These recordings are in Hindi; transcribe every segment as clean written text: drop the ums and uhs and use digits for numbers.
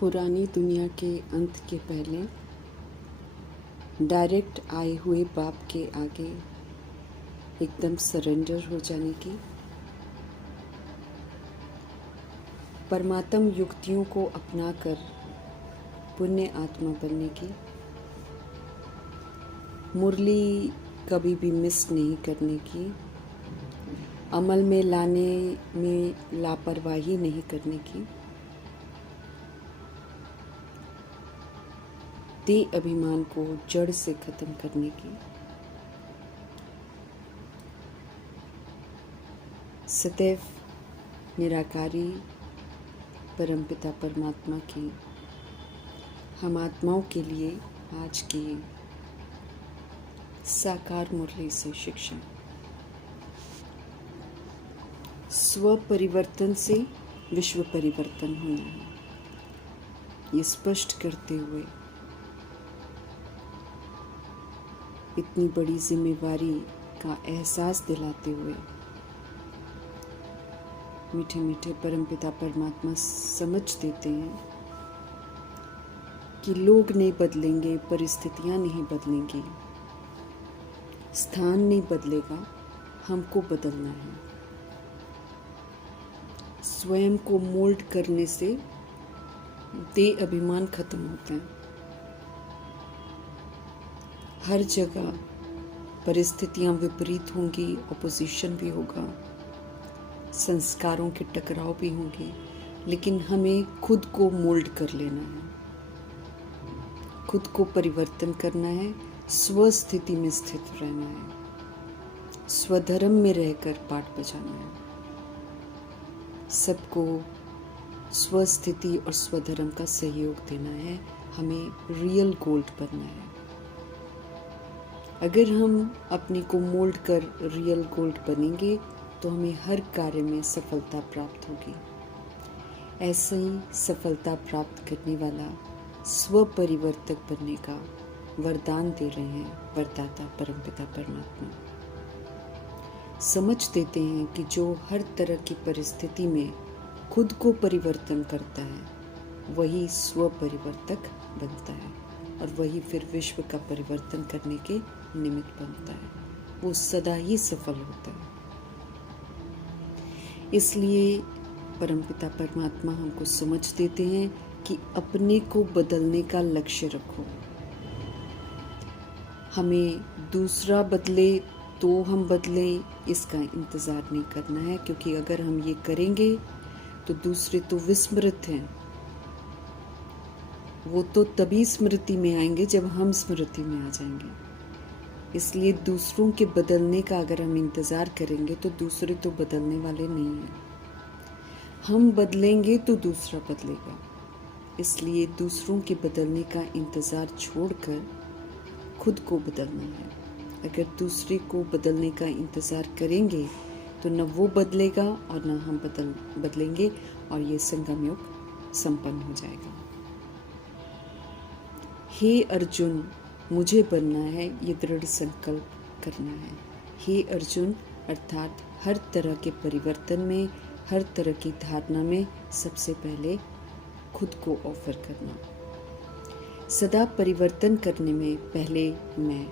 पुरानी दुनिया के अंत के पहले डायरेक्ट आए हुए बाप के आगे एकदम सरेंडर हो जाने की, परमात्म युक्तियों को अपनाकर पुण्य आत्मा बनने की, मुरली कभी भी मिस नहीं करने की, अमल में लाने में लापरवाही नहीं करने की, देह अभिमान को जड़ से खत्म करने की, सदैव निराकारी परमपिता परमात्मा की हम आत्माओं के लिए आज की साकार मुरली से शिक्षा। स्व परिवर्तन से विश्व परिवर्तन होना है, ये स्पष्ट करते हुए इतनी बड़ी जिम्मेवारी का एहसास दिलाते हुए मीठे मीठे परमपिता परमात्मा समझ देते हैं कि लोग नहीं बदलेंगे, परिस्थितियां नहीं बदलेंगी, स्थान नहीं बदलेगा, हमको बदलना है। स्वयं को मोल्ड करने से देह अभिमान खत्म होता है। हर जगह परिस्थितियां विपरीत होंगी, ऑपोजिशन भी होगा, संस्कारों के टकराव भी होंगे, लेकिन हमें खुद को मोल्ड कर लेना है, खुद को परिवर्तन करना है, स्व स्थिति में स्थित रहना है, स्वधर्म में रहकर पाठ बजाना है। सबको स्व स्थिति और स्वधर्म का सहयोग देना है, हमें रियल गोल्ड बनना है। अगर हम अपने को मोल्ड कर रियल गोल्ड बनेंगे तो हमें हर कार्य में सफलता प्राप्त होगी। ऐसे ही सफलता प्राप्त करने वाला स्व परिवर्तक बनने का वरदान दे रहे हैं वरदाता परमपिता परमात्मा। समझ देते हैं कि जो हर तरह की परिस्थिति में खुद को परिवर्तन करता है वही स्व परिवर्तक बनता है और वही फिर विश्व का परिवर्तन करने के निमित्त बनता है, वो सदा ही सफल होता है। इसलिए परमपिता परमात्मा हमको समझ देते हैं कि अपने को बदलने का लक्ष्य रखो। हमें दूसरा बदले तो हम बदलें, इसका इंतज़ार नहीं करना है, क्योंकि अगर हम ये करेंगे तो दूसरे तो विस्मृत हैं, वो तो तभी स्मृति में आएंगे जब हम स्मृति में आ जाएंगे। इसलिए दूसरों के बदलने का अगर हम इंतज़ार करेंगे तो दूसरे तो बदलने वाले नहीं हैं, हम बदलेंगे तो दूसरा बदलेगा। इसलिए दूसरों के बदलने का इंतज़ार छोड़कर खुद को बदलना है। अगर दूसरे को बदलने का इंतज़ार करेंगे तो न वो बदलेगा और न हम बदलेंगे और ये संगम योग संपन्न हो जाएगा। हे अर्जुन, मुझे बनना है, ये दृढ़ संकल्प करना है। हे अर्जुन अर्थात हर तरह के परिवर्तन में, हर तरह की धारणा में सबसे पहले खुद को ऑफर करना। सदा परिवर्तन करने में पहले मैं,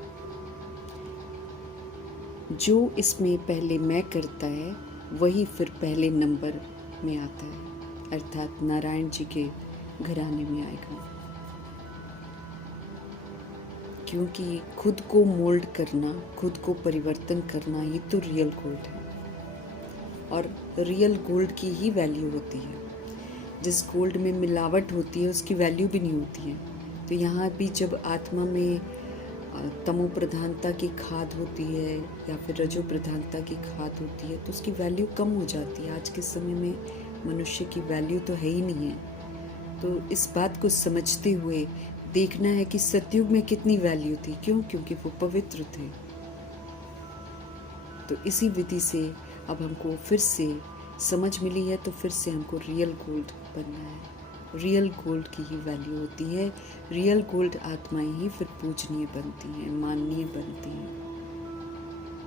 जो इसमें पहले मैं करता है वही फिर पहले नंबर में आता है, अर्थात नारायण जी के घराने में आएगा। क्योंकि खुद को मोल्ड करना, खुद को परिवर्तन करना ही तो रियल गोल्ड है, और रियल गोल्ड की ही वैल्यू होती है। जिस गोल्ड में मिलावट होती है उसकी वैल्यू भी नहीं होती है। तो यहाँ भी जब आत्मा में तमो प्रधानता की खाद होती है या फिर रजो प्रधानता की खाद होती है तो उसकी वैल्यू कम हो जाती है। आज के समय में मनुष्य की वैल्यू तो है ही नहीं है। तो इस बात को समझते हुए देखना है कि सतयुग में कितनी वैल्यू थी। क्यों? क्योंकि वो पवित्र थे। तो इसी विधि से अब हमको फिर से समझ मिली है, तो फिर से हमको रियल गोल्ड बनना है। रियल गोल्ड की ही वैल्यू होती है। रियल गोल्ड आत्माएं ही फिर पूजनीय बनती हैं, माननीय बनती हैं।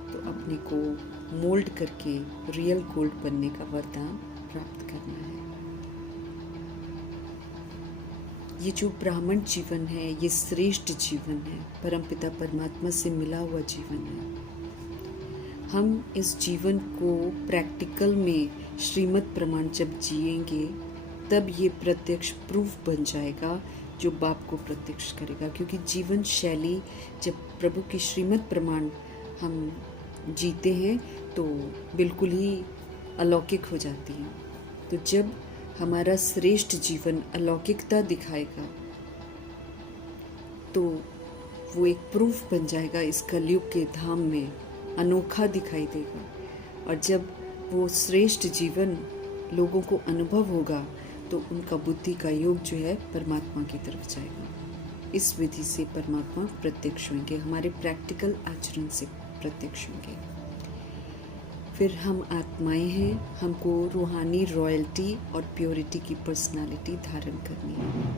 तो अपने को मोल्ड करके रियल गोल्ड बनने का वरदान प्राप्त करना है। ये जो ब्राह्मण जीवन है, ये श्रेष्ठ जीवन है, परमपिता परमात्मा से मिला हुआ जीवन है। हम इस जीवन को प्रैक्टिकल में श्रीमद् प्रमाण जब जिएंगे तब ये प्रत्यक्ष प्रूफ बन जाएगा जो बाप को प्रत्यक्ष करेगा, क्योंकि जीवन शैली जब प्रभु की श्रीमद् प्रमाण हम जीते हैं तो बिल्कुल ही अलौकिक हो जाती है। तो जब हमारा श्रेष्ठ जीवन अलौकिकता दिखाएगा तो वो एक प्रूफ बन जाएगा इस कलयुग के धाम में, अनोखा दिखाई देगा। और जब वो श्रेष्ठ जीवन लोगों को अनुभव होगा तो उनका बुद्धि का योग जो है परमात्मा की तरफ जाएगा। इस विधि से परमात्मा प्रत्यक्ष होंगे, हमारे प्रैक्टिकल आचरण से प्रत्यक्ष होंगे। फिर हम आत्माएं हैं, हमको रूहानी रॉयल्टी और प्योरिटी की पर्सनालिटी धारण करनी है।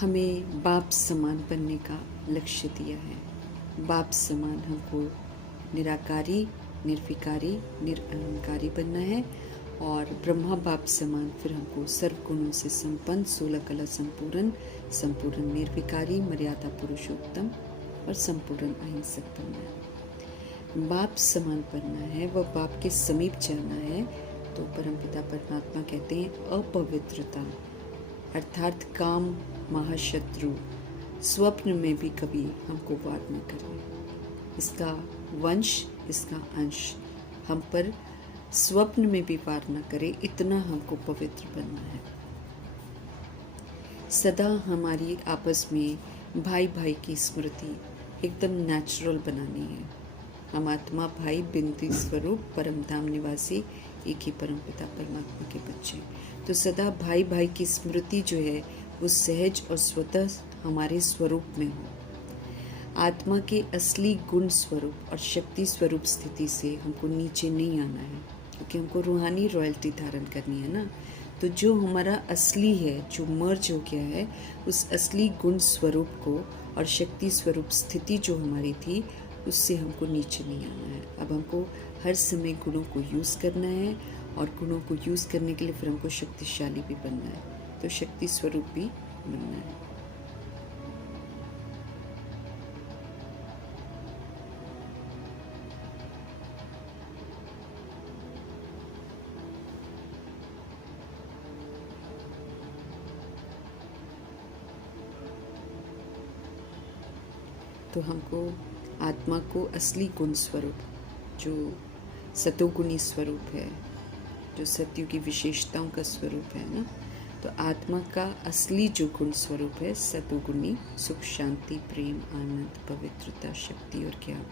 हमें बाप समान बनने का लक्ष्य दिया है। बाप समान हमको निराकारी, निर्विकारी, निरअहंकारी बनना है। और ब्रह्मा बाप समान फिर हमको सर्व गुणों से संपन्न, 16 कला संपूर्ण, संपूर्ण निर्विकारी, मर्यादा पुरुषोत्तम और संपूर्ण अहिंसक बनना है। बाप समान बनना है, वह बाप के समीप जाना है। तो परमपिता परमात्मा कहते हैं अपवित्रता अर्थात काम महाशत्रु स्वप्न में भी कभी हमको वार न करे। इसका वंश, इसका अंश हम पर स्वप्न में भी वार न करे, इतना हमको पवित्र बनना है। सदा हमारी आपस में भाई भाई की स्मृति एकदम नेचुरल बनानी है। हम आत्मा भाई बिंदी स्वरूप परम धाम निवासी एक ही परम पिता परमात्मा के बच्चे। तो सदा भाई भाई की स्मृति जो है वो सहज और स्वतः हमारे स्वरूप में हो। आत्मा के असली गुण स्वरूप और शक्ति स्वरूप स्थिति से हमको नीचे नहीं आना है, क्योंकि हमको रूहानी रॉयल्टी धारण करनी है ना। तो जो हमारा असली है, जो मर्ज हो गया है, उस असली गुण स्वरूप को और शक्ति स्वरूप स्थिति जो हमारी थी उससे हमको नीचे नहीं आना है। अब हमको हर समय गुणों को यूज़ करना है और गुणों को यूज़ करने के लिए फिर हमको शक्तिशाली भी बनना है, तो शक्ति स्वरूप भी बनना है। तो हमको आत्मा को असली गुण स्वरूप जो सतोगुणी स्वरूप है, जो सत्य की विशेषताओं का स्वरूप है ना, तो आत्मा का असली जो गुण स्वरूप है सतोगुणी सुख, शांति, प्रेम, आनंद, पवित्रता, शक्ति और ज्ञान,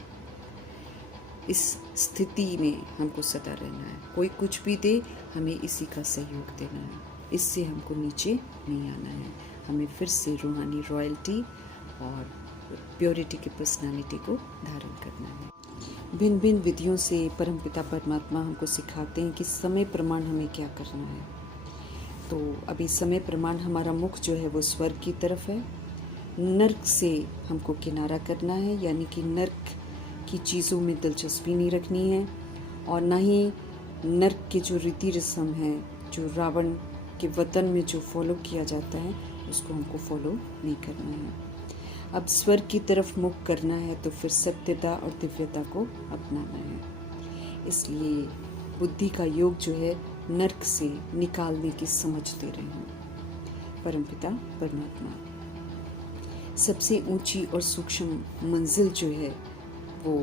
इस स्थिति में हमको सदा रहना है। कोई कुछ भी दे हमें इसी का सहयोग देना है, इससे हमको नीचे नहीं आना है। हमें फिर से रूहानी रॉयल्टी और प्योरिटी की पर्सनालिटी को धारण करना है। भिन्न भिन्न विधियों से परमपिता परमात्मा हमको सिखाते हैं कि समय प्रमाण हमें क्या करना है। तो अभी समय प्रमाण हमारा मुख जो है वो स्वर्ग की तरफ है। नर्क से हमको किनारा करना है, यानी कि नर्क की चीज़ों में दिलचस्पी नहीं रखनी है, और ना ही नर्क के जो रीति रस्म है, जो रावण के वतन में जो फॉलो किया जाता है, उसको हमको फॉलो नहीं करना है। अब स्वर्ग की तरफ मुख करना है, तो फिर सत्यता और दिव्यता को अपनाना है। इसलिए बुद्धि का योग जो है नर्क से निकालने की समझ दे रहे हैं परमपिता परमात्मा। सबसे ऊंची और सूक्ष्म मंजिल जो है वो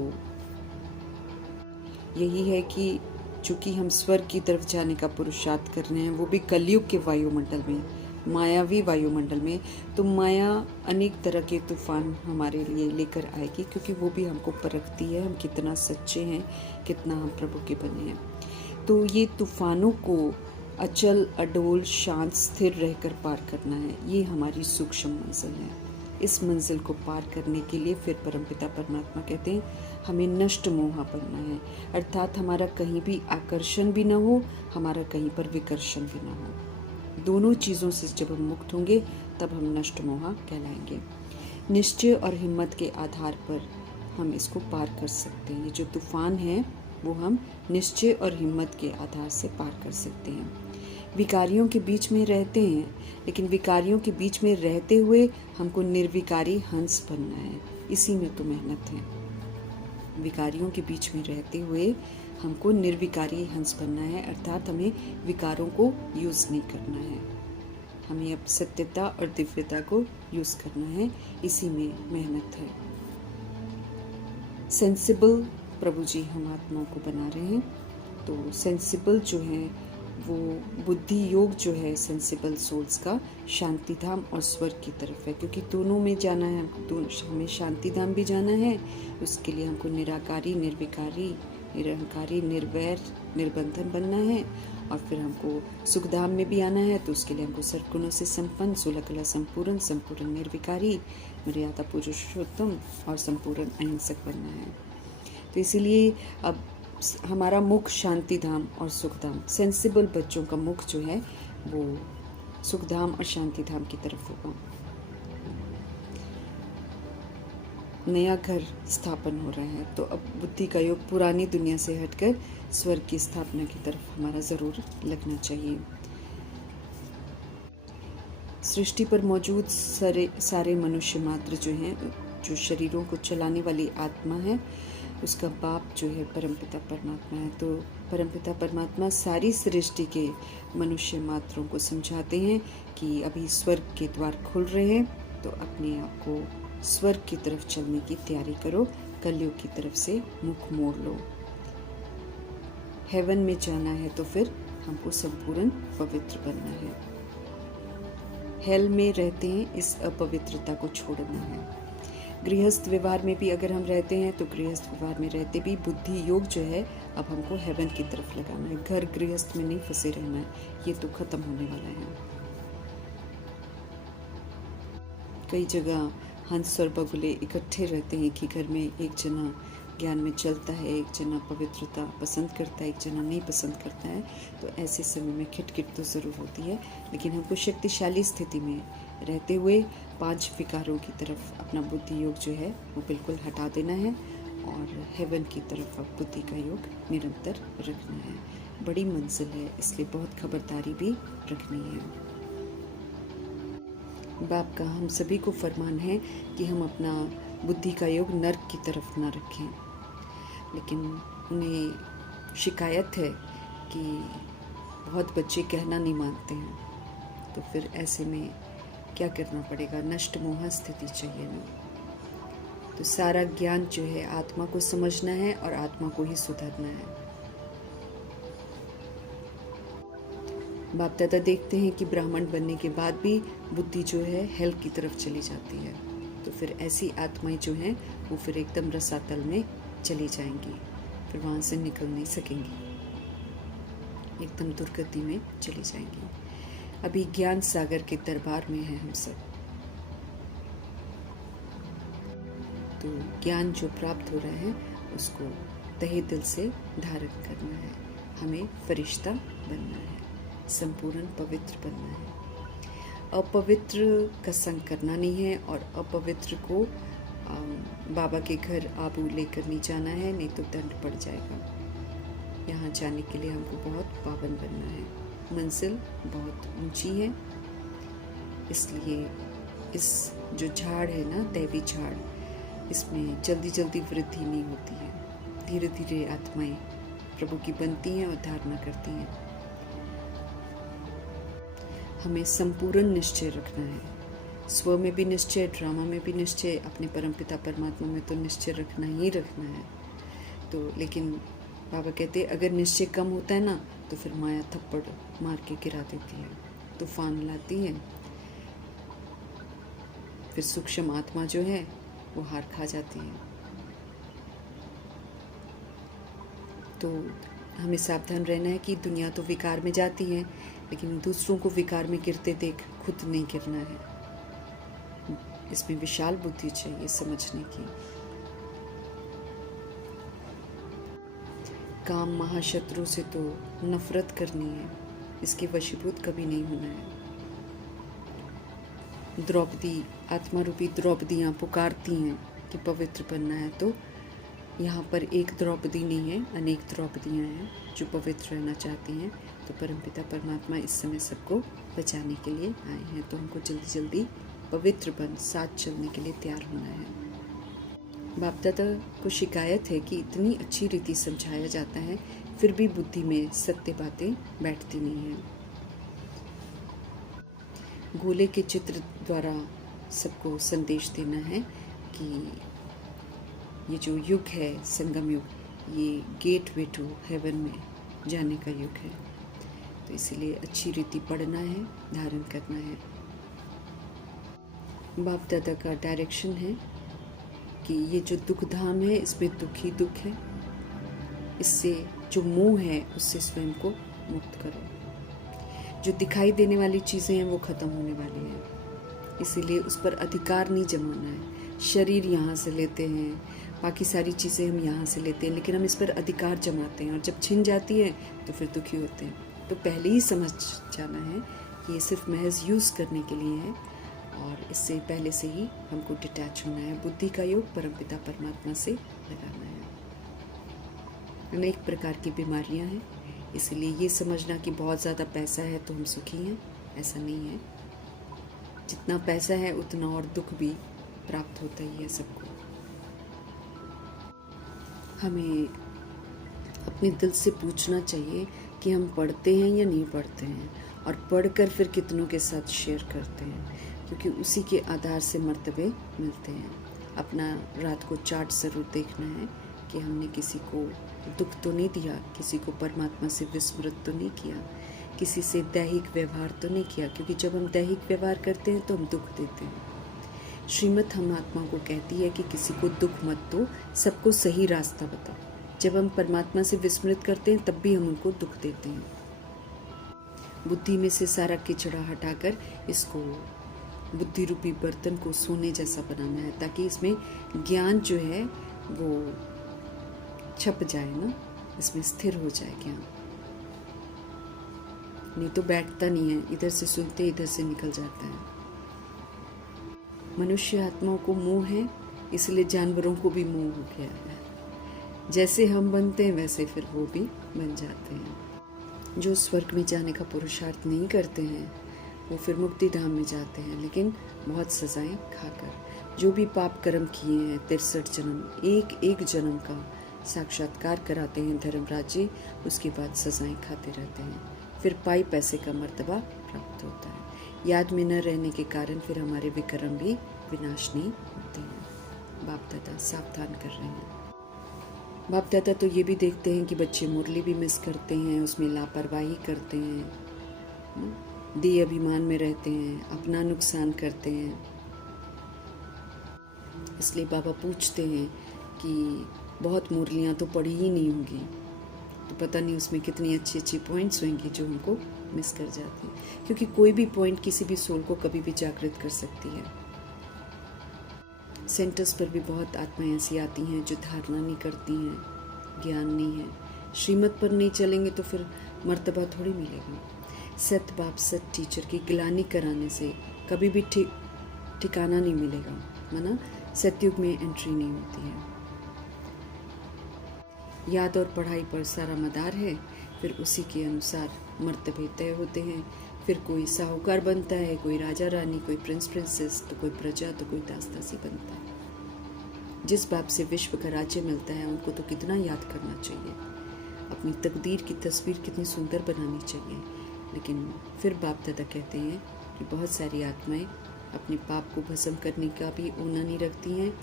यही है कि चूंकि हम स्वर्ग की तरफ जाने का पुरुषार्थ कर रहे हैं, वो भी कलयुग के वायुमंडल में, मायावी वायुमंडल में, तो माया अनेक तरह के तूफान हमारे लिए लेकर आएगी, क्योंकि वो भी हमको परखती है हम कितना सच्चे हैं, कितना हम प्रभु के बने हैं। तो ये तूफानों को अचल, अडोल, शांत, स्थिर रहकर पार करना है, ये हमारी सूक्ष्म मंजिल है। इस मंजिल को पार करने के लिए फिर परमपिता परमात्मा कहते हैं हमें नष्ट मोहा बनना है, अर्थात हमारा कहीं भी आकर्षण भी ना हो, हमारा कहीं पर विकर्षण भी ना हो। दोनों चीज़ों से जब हम मुक्त होंगे तब हम नष्ट मोहा कहलाएंगे। निश्चय और हिम्मत के आधार पर हम इसको पार कर सकते हैं। ये जो तूफान है वो हम निश्चय और हिम्मत के आधार से पार कर सकते हैं। विकारियों के बीच में रहते हैं, लेकिन विकारियों के बीच में रहते हुए हमको निर्विकारी हंस बनना है। इसी में तो मेहनत है। विकारियों के बीच में रहते हुए हमको निर्विकारी हंस बनना है, अर्थात हमें विकारों को यूज़ नहीं करना है, हमें अब सत्यता और दिव्यता को यूज़ करना है। इसी में मेहनत है। सेंसिबल प्रभु जी हम आत्माओं को बना रहे हैं। तो सेंसिबल जो है वो बुद्धि योग जो है सेंसिबल सोल्स का शांति धाम और स्वर्ग की तरफ है, क्योंकि दोनों में जाना है हमको। हमें शांति धाम भी जाना है, उसके लिए हमको निराकारी, निर्विकारी, निरहंकारी, निर्वैर, निर्बंधन बनना है। और फिर हमको सुखधाम में भी आना है, तो उसके लिए हमको सर्वगुणों से संपन्न, 16 कला संपूर्ण, संपूर्ण निर्विकारी, मर्यादा पुरुषोत्तम और संपूर्ण अहिंसक बनना है। तो इसीलिए अब हमारा मुख शांति धाम और सुखधाम, सेंसिबल बच्चों का मुख जो है वो सुखधाम और शांति धाम की तरफ होगा। नया घर स्थापन हो रहा है, तो अब बुद्धि का योग पुरानी दुनिया से हटकर स्वर्ग की स्थापना की तरफ हमारा ज़रूर लगना चाहिए। सृष्टि पर मौजूद सारे मनुष्य मात्र जो हैं, जो शरीरों को चलाने वाली आत्मा है, उसका बाप जो है परमपिता परमात्मा है। तो परमपिता परमात्मा सारी सृष्टि के मनुष्य मात्रों को समझाते हैं कि अभी स्वर्ग के द्वार खुल रहे हैं, तो अपने आप को स्वर्ग की तरफ चलने की तैयारी करो, कलयुग की तरफ से मुख मोड़ लो। हेवन में जाना है तो फिर हमको संपूर्ण पवित्र बनना है। हेल में रहते हैं, इस अपवित्रता को छोड़ना है। गृहस्थ व्यवहार में भी अगर हम रहते हैं, तो गृहस्थ व्यवहार में रहते भी बुद्धि योग जो है अब हमको हेवन की तरफ लगाना है। घर गृहस्थ में नहीं फंसे रहना है, ये तो खत्म होने वाला है। कई जगह हंस और बगुले इकट्ठे रहते हैं कि घर में एक जना ज्ञान में चलता है, एक जना पवित्रता पसंद करता है, एक जना नहीं पसंद करता है। तो ऐसे समय में खिटखिट तो ज़रूर होती है, लेकिन हमको शक्तिशाली स्थिति में रहते हुए 5 विकारों की तरफ अपना बुद्धि योग जो है वो बिल्कुल हटा देना है और हेवन की तरफ अब बुद्धि का योग निरंतर रखना है। बड़ी मंजिल है, इसलिए बहुत खबरदारी भी रखनी है। बाप का हम सभी को फरमान है कि हम अपना बुद्धि का योग नर्क की तरफ ना रखें, लेकिन उन्हें शिकायत है कि बहुत बच्चे कहना नहीं मानते हैं। तो फिर ऐसे में क्या करना पड़ेगा? नष्ट मोह स्थिति चाहिए ना। तो सारा ज्ञान जो है आत्मा को समझना है और आत्मा को ही सुधारना है। बाप दादा देखते हैं कि ब्राह्मण बनने के बाद भी बुद्धि जो है हेल की तरफ चली जाती है, तो फिर ऐसी आत्माएं जो हैं वो फिर एकदम रसातल में चली जाएंगी, फिर वहाँ से निकल नहीं सकेंगी, एकदम दुर्गति में चली जाएंगी। अभी ज्ञान सागर के दरबार में है हम सब। तो ज्ञान जो प्राप्त हो रहा है उसको तहे दिल से धारण करना है। हमें फरिश्ता बनना है, संपूर्ण पवित्र बनना है। अपवित्र का संग करना नहीं है और अपवित्र को बाबा के घर आबू लेकर नहीं जाना है, नहीं तो दंड पड़ जाएगा। यहाँ जाने के लिए हमको बहुत पावन बनना है। मंजिल बहुत ऊंची है, इसलिए इस जो झाड़ है ना, दैवी झाड़, इसमें जल्दी जल्दी वृद्धि नहीं होती है। धीरे धीरे आत्माएं प्रभु की बनती हैं और धारणा करती हैं। हमें संपूर्ण निश्चय रखना है, स्व में भी निश्चय, ड्रामा में भी निश्चय, अपने परमपिता परमात्मा में तो निश्चय रखना ही रखना है। तो लेकिन बाबा कहते हैं अगर निश्चय कम होता है ना, तो फिर माया थप्पड़ मार के गिरा देती है, तूफान लाती है, फिर सूक्ष्म आत्मा जो है वो हार खा जाती है। तो हमें सावधान रहना है कि दुनिया तो विकार में जाती है, लेकिन दूसरों को विकार में गिरते देख खुद नहीं गिरना है। इसमें विशाल बुद्धि चाहिए समझने की। काम महाशत्रु से तो नफरत करनी है, इसके वशीभूत कभी नहीं होना है। द्रौपदी, आत्मा रूपी द्रौपदियाँ पुकारती हैं कि पवित्र बनना है, तो यहाँ पर एक द्रौपदी नहीं है, अनेक द्रौपदियाँ हैं जो पवित्र रहना चाहती हैं। तो परमपिता परमात्मा इस समय सबको बचाने के लिए आए हैं। तो हमको जल्दी जल्दी पवित्र बन साथ चलने के लिए तैयार होना है। बाप दादा को शिकायत है कि इतनी अच्छी रीति समझाया जाता है, फिर भी बुद्धि में सत्य बातें बैठती नहीं हैं। गोले के चित्र द्वारा सबको संदेश देना है कि ये जो युग है, संगम युग, ये गेटवे टू हेवन में जाने का युग है। तो इसीलिए अच्छी रीति पढ़ना है, धारण करना है। बाप दादा का डायरेक्शन है कि ये जो दुख धाम है, इसमें दुख ही दुख है। इससे जो मोह है उससे स्वयं को मुक्त करो। जो दिखाई देने वाली चीज़ें हैं वो ख़त्म होने वाली हैं, इसीलिए उस पर अधिकार नहीं जमाना है। शरीर यहाँ से लेते हैं, बाकी सारी चीज़ें हम यहाँ से लेते हैं, लेकिन हम इस पर अधिकार जमाते हैं और जब छिन जाती है तो फिर दुखी होते हैं। तो पहले ही समझ जाना है कि ये सिर्फ महज यूज़ करने के लिए है और इससे पहले से ही हमको डिटैच होना है। बुद्धि का योग परमपिता परमात्मा से लगाना है। अनेक प्रकार की बीमारियां हैं, इसलिए ये समझना कि बहुत ज़्यादा पैसा है तो हम सुखी हैं, ऐसा नहीं है। जितना पैसा है उतना और दुख भी प्राप्त होता ही है सबको। हमें अपने दिल से पूछना चाहिए कि हम पढ़ते हैं या नहीं पढ़ते हैं, और पढ़कर फिर कितनों के साथ शेयर करते हैं, क्योंकि उसी के आधार से मर्तबे मिलते हैं। अपना रात को चार्ट ज़रूर देखना है कि हमने किसी को दुख तो नहीं दिया, किसी को परमात्मा से विस्मृत तो नहीं किया, किसी से दैहिक व्यवहार तो नहीं किया, क्योंकि जब हम दैहिक व्यवहार करते हैं तो हम दुख देते हैं। श्रीमत हम आत्मा को कहती है कि किसी को दुख मत दो, सबको सही रास्ता बताओ। जब हम परमात्मा से विस्मृत करते हैं तब भी हम उनको दुख देते हैं। बुद्धि में से सारा किचड़ा हटाकर इसको बुद्धि रूपी बर्तन को सोने जैसा बनाना है, ताकि इसमें ज्ञान जो है वो छप जाए ना, इसमें स्थिर हो जाए ज्ञान। नहीं तो बैठता नहीं है, इधर से सुनते इधर से निकल जाता है। मनुष्य आत्माओं को मोह है, इसलिए जानवरों को भी मोह हो गया है। जैसे हम बनते हैं वैसे फिर वो भी बन जाते हैं। जो स्वर्ग में जाने का पुरुषार्थ नहीं करते हैं वो फिर मुक्ति धाम में जाते हैं, लेकिन बहुत सजाएं खाकर। जो भी पाप कर्म किए हैं 63 जन्म, एक एक जन्म का साक्षात्कार कराते हैं धर्मराज जी, उसके बाद सजाएं खाते रहते हैं। फिर पाई पैसे का मर्तबा प्राप्त होता है। याद में न रहने के कारण फिर हमारे विक्रम भी विनाश नहीं होते हैं। बाप दादा सावधान कर रहे हैं। बाप दादा तो ये भी देखते हैं कि बच्चे मुरली भी मिस करते हैं, उसमें लापरवाही करते हैं, देह अभिमान में रहते हैं, अपना नुकसान करते हैं। इसलिए बाबा पूछते हैं कि बहुत मुरलियाँ तो पढ़ी ही नहीं होंगी, तो पता नहीं उसमें कितनी अच्छी अच्छी पॉइंट्स होंगी जो हमको मिस कर जाती है, क्योंकि कोई भी पॉइंट किसी भी सोल को कभी भी जागृत कर सकती है। सेंटर्स पर भी बहुत आत्माएं ऐसी आती हैं जो धारणा नहीं करती हैं, ज्ञान नहीं है। श्रीमत पर नहीं चलेंगे तो फिर मर्तबा थोड़ी मिलेगा। सत बाप सत टीचर की गिलानी कराने से कभी भी ठिकाना नहीं मिलेगा, माना सतयुग में एंट्री नहीं होती है। याद और पढ़ाई पर सारा मदार है, फिर उसी के अनुसार मर्तबे तय होते हैं। फिर कोई साहूकार बनता है, कोई राजा रानी, कोई प्रिंस प्रिंसेस, तो कोई प्रजा, तो कोई दास दासी बनता है। जिस बाप से विश्व का राज्य मिलता है उनको तो कितना याद करना चाहिए, अपनी तकदीर की तस्वीर कितनी सुंदर बनानी चाहिए। लेकिन फिर बाप दादा कहते हैं कि बहुत सारी आत्माएं अपने पाप को भस्म करने का भी ऊना नहीं रखती हैं,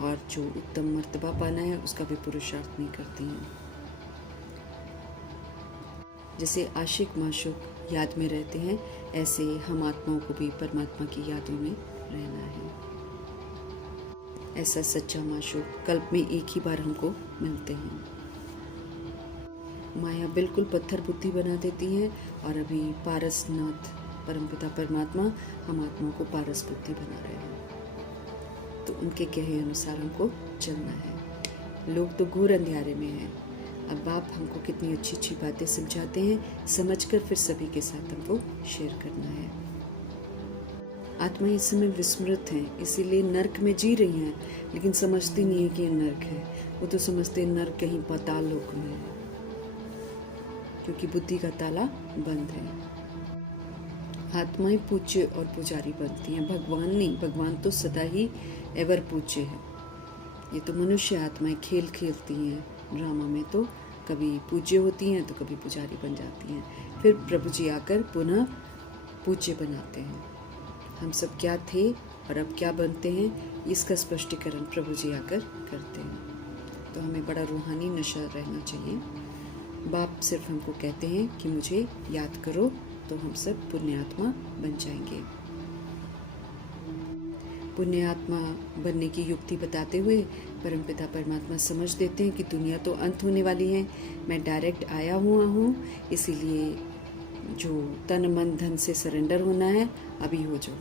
और जो उत्तम मर्तबा पाना है उसका भी पुरुषार्थ नहीं करती हैं। जैसे आशिक माशूक याद में रहते हैं, ऐसे हम आत्माओं को भी परमात्मा की यादों में रहना है। ऐसा सच्चा माशूक कल्प में एक ही बार हमको मिलते हैं। माया बिल्कुल पत्थर बुद्धि बना देती है, और अभी पारसनाथ परमपिता परमात्मा हम आत्माओं को पारस बुद्धि बना रहे हैं। तो उनके कहे अनुसार हमको चलना है। लोग तो घोर अंधियारे में हैं। अब बाप हमको कितनी अच्छी अच्छी बातें समझाते हैं, समझकर फिर सभी के साथ हमको शेयर करना है। आत्माएं इस समय विस्मृत हैं, इसीलिए नर्क में जी रही हैं, लेकिन समझती नहीं है कि ये नर्क है। वो तो समझते हैं नर्क कहीं पाताल लोक में है, क्योंकि बुद्धि का ताला बंद है। आत्माएं पूज्य और पुजारी बनती हैं, भगवान नहीं। भगवान तो सदा ही एवर पूज्य है। ये तो मनुष्य आत्माएं खेल खेलती हैं ड्रामा में, तो कभी पूज्य होती हैं तो कभी पुजारी बन जाती हैं। फिर प्रभु जी आकर पुनः पूज्य बनाते हैं। हम सब क्या थे और अब क्या बनते हैं, इसका स्पष्टीकरण प्रभु जी आकर करते हैं। तो हमें बड़ा रूहानी नशा रहना चाहिए। बाप सिर्फ हमको कहते हैं कि मुझे याद करो, तो हम सब पुण्यात्मा बन जाएंगे। पुण्यात्मा बनने की युक्ति बताते हुए परमपिता परमात्मा समझ देते हैं कि दुनिया तो अंत होने वाली है, मैं डायरेक्ट आया हुआ हूँ, इसीलिए जो तन मन धन से सरेंडर होना है अभी हो जाओ।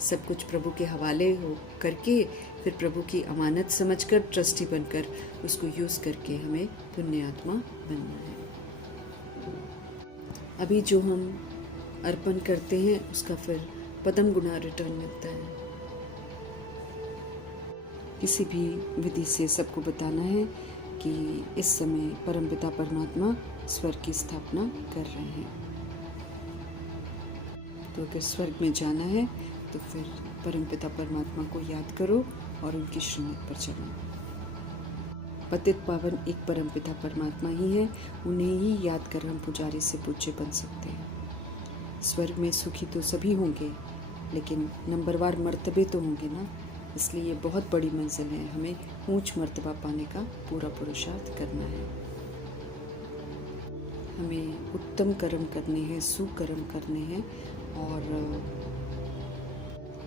सब कुछ प्रभु के हवाले हो करके फिर प्रभु की अमानत समझकर ट्रस्टी बनकर उसको यूज़ करके हमें पुण्यात्मा बनना है। अभी जो हम अर्पण करते हैं उसका फिर पदम गुना रिटर्न मिलता है। किसी भी विधि से सबको बताना है कि इस समय परमपिता परमात्मा स्वर्ग की स्थापना कर रहे हैं। तो अगर स्वर्ग में जाना है तो फिर परमपिता परमात्मा को याद करो और उनकी श्रीमत पर चलो। पतित पावन एक परमपिता परमात्मा ही है, उन्हें ही याद कर हम पुजारी से पूज्य बन सकते हैं। स्वर्ग में सुखी तो सभी होंगे, लेकिन नंबरवार मर्तबे तो होंगे ना, इसलिए ये बहुत बड़ी मंजिल है। हमें ऊंच मर्तबा पाने का पूरा पुरुषार्थ करना है। हमें उत्तम कर्म करने हैं, सुकर्म करने हैं और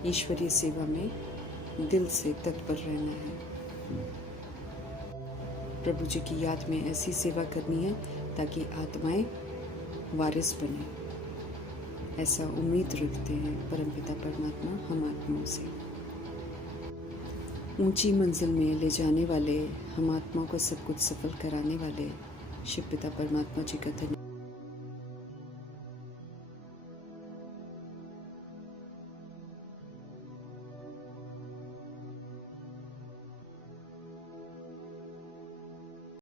ईश्वरीय सेवा में दिल से तत्पर रहना है। प्रभु जी की याद में ऐसी सेवा करनी है ताकि आत्माएं वारिस बने। ऐसा उम्मीद रखते हैं परमपिता परमात्मा हम आत्माओं से। ऊंची मंजिल में ले जाने वाले, हम आत्माओं को सब कुछ सफल कराने वाले शिव पिता परमात्मा जी का धन्यवाद।